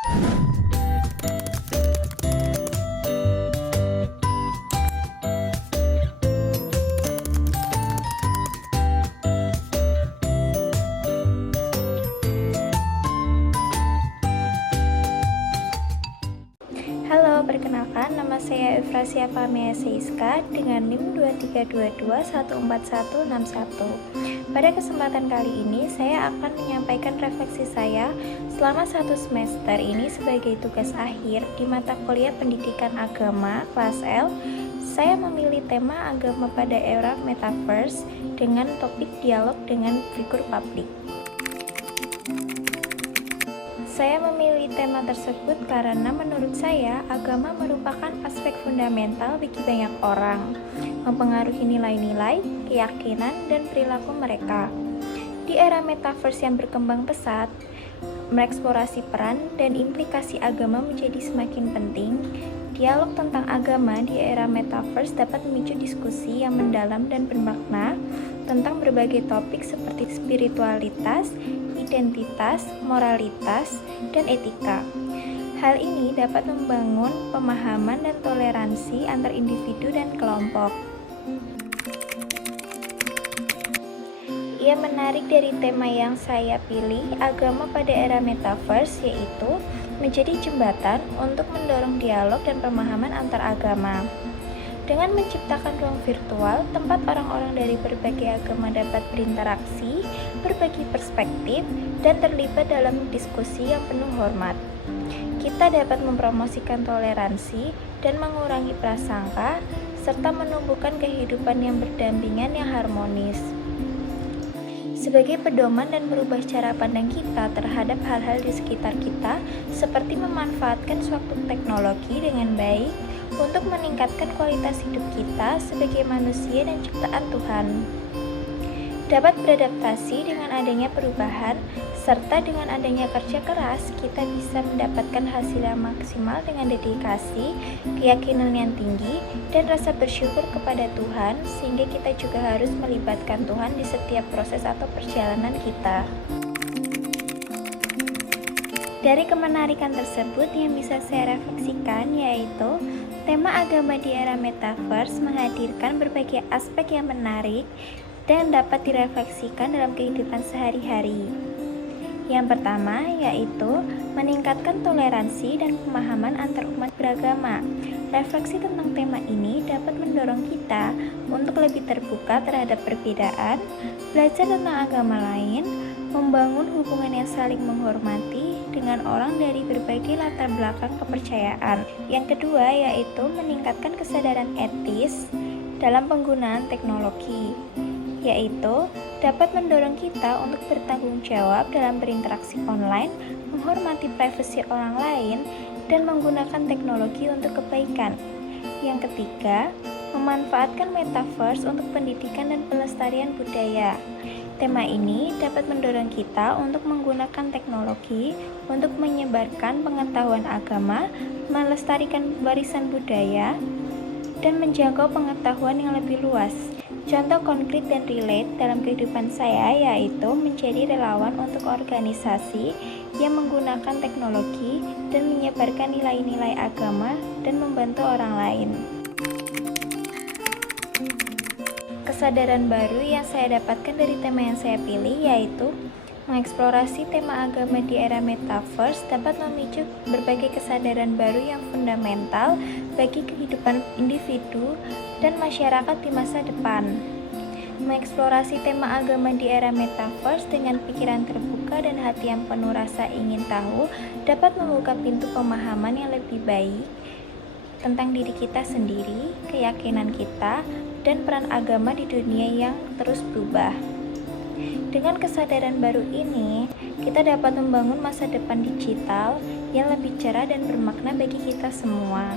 Halo, perkenalkan nama saya Efrasia Pamea Seiska dengan NIM 2322141161. Pada kesempatan kali ini saya akan menyampaikan refleksi saya selama 1 semester ini sebagai tugas akhir di mata kuliah Pendidikan Agama kelas L. Saya memilih tema agama pada era metaverse dengan topik dialog dengan figur publik. Saya memilih tema tersebut karena menurut saya agama merupakan aspek fundamental bagi banyak orang, mempengaruhi nilai-nilai, keyakinan, dan perilaku mereka. Di era metaverse yang berkembang pesat, mengeksplorasi peran dan implikasi agama menjadi semakin penting. Dialog tentang agama di era metaverse dapat memicu diskusi yang mendalam dan bermakna tentang berbagai topik seperti spiritualitas, identitas, moralitas, dan etika. Hal ini dapat membangun pemahaman dan toleransi antar individu dan kelompok. Yang menarik dari tema yang saya pilih, agama pada era metaverse, yaitu menjadi jembatan untuk mendorong dialog dan pemahaman antar agama. Dengan menciptakan ruang virtual, tempat orang-orang dari berbagai agama dapat berinteraksi, berbagi perspektif, dan terlibat dalam diskusi yang penuh hormat. Kita dapat mempromosikan toleransi dan mengurangi prasangka, serta menumbuhkan kehidupan yang berdampingan yang harmonis. Sebagai pedoman dan merubah cara pandang kita terhadap hal-hal di sekitar kita, seperti memanfaatkan suatu teknologi dengan baik untuk meningkatkan kualitas hidup kita sebagai manusia dan ciptaan Tuhan. Dapat beradaptasi dengan adanya perubahan, serta dengan adanya kerja keras, kita bisa mendapatkan hasil yang maksimal dengan dedikasi, keyakinan yang tinggi, dan rasa bersyukur kepada Tuhan, sehingga kita juga harus melibatkan Tuhan di setiap proses atau perjalanan kita. Dari kemenarikan tersebut yang bisa saya refleksikan, yaitu tema agama di era metaverse menghadirkan berbagai aspek yang menarik dan dapat direfleksikan dalam kehidupan sehari-hari. Yang pertama yaitu meningkatkan toleransi dan pemahaman antar umat beragama. Refleksi tentang tema ini dapat mendorong kita untuk lebih terbuka terhadap perbedaan, belajar tentang agama lain, membangun hubungan yang saling menghormati dengan orang dari berbagai latar belakang kepercayaan. Yang kedua yaitu meningkatkan kesadaran etis dalam penggunaan teknologi, yaitu dapat mendorong kita untuk bertanggung jawab dalam berinteraksi online, menghormati privasi orang lain, dan menggunakan teknologi untuk kebaikan. Yang ketiga, memanfaatkan metaverse untuk pendidikan dan pelestarian budaya. Tema ini dapat mendorong kita untuk menggunakan teknologi untuk menyebarkan pengetahuan agama, melestarikan warisan budaya, dan menjangkau pengetahuan yang lebih luas. Contoh konkret dan relate dalam kehidupan saya yaitu menjadi relawan untuk organisasi yang menggunakan teknologi dan menyebarkan nilai-nilai agama dan membantu orang lain. Kesadaran baru yang saya dapatkan dari tema yang saya pilih yaitu mengeksplorasi tema agama di era metaverse dapat memicu berbagai kesadaran baru yang fundamental bagi kehidupan individu dan masyarakat di masa depan. Mengeksplorasi tema agama di era metaverse dengan pikiran terbuka dan hati yang penuh rasa ingin tahu dapat membuka pintu pemahaman yang lebih baik tentang diri kita sendiri, keyakinan kita, dan peran agama di dunia yang terus berubah. Dengan kesadaran baru ini, kita dapat membangun masa depan digital yang lebih cerah dan bermakna bagi kita semua.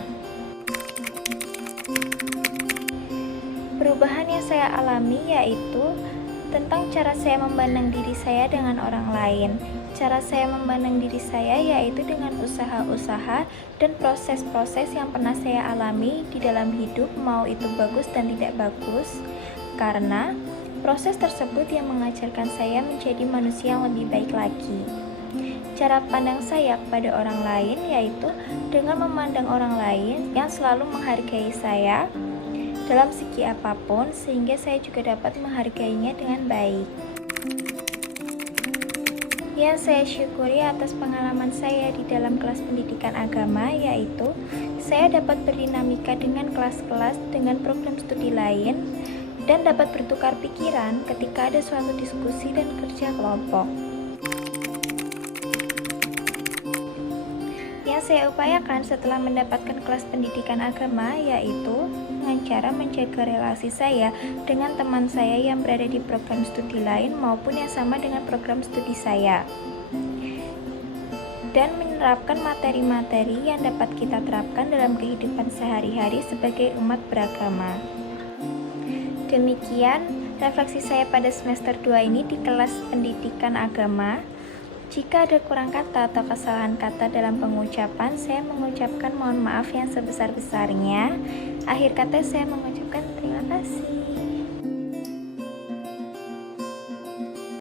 Perubahan yang saya alami yaitu tentang cara saya memandang diri saya dengan orang lain. Cara saya memandang diri saya yaitu dengan usaha-usaha dan proses-proses yang pernah saya alami di dalam hidup, mau itu bagus dan tidak bagus, karena proses tersebut yang mengajarkan saya menjadi manusia yang lebih baik lagi. Cara pandang saya kepada orang lain yaitu dengan memandang orang lain yang selalu menghargai saya dalam segi apapun, sehingga saya juga dapat menghargainya dengan baik. Yang saya syukuri atas pengalaman saya di dalam kelas pendidikan agama yaitu saya dapat berdinamika dengan kelas-kelas dengan program studi lain dan dapat bertukar pikiran ketika ada suatu diskusi dan kerja kelompok. Yang saya upayakan setelah mendapatkan kelas pendidikan agama yaitu dengan cara menjaga relasi saya dengan teman saya yang berada di program studi lain maupun yang sama dengan program studi saya, dan menerapkan materi-materi yang dapat kita terapkan dalam kehidupan sehari-hari sebagai umat beragama. Demikian refleksi saya pada semester 2 ini di kelas pendidikan agama. Jika ada kurang kata atau kesalahan kata dalam pengucapan, saya mengucapkan mohon maaf yang sebesar-besarnya. Akhir kata saya mengucapkan terima kasih.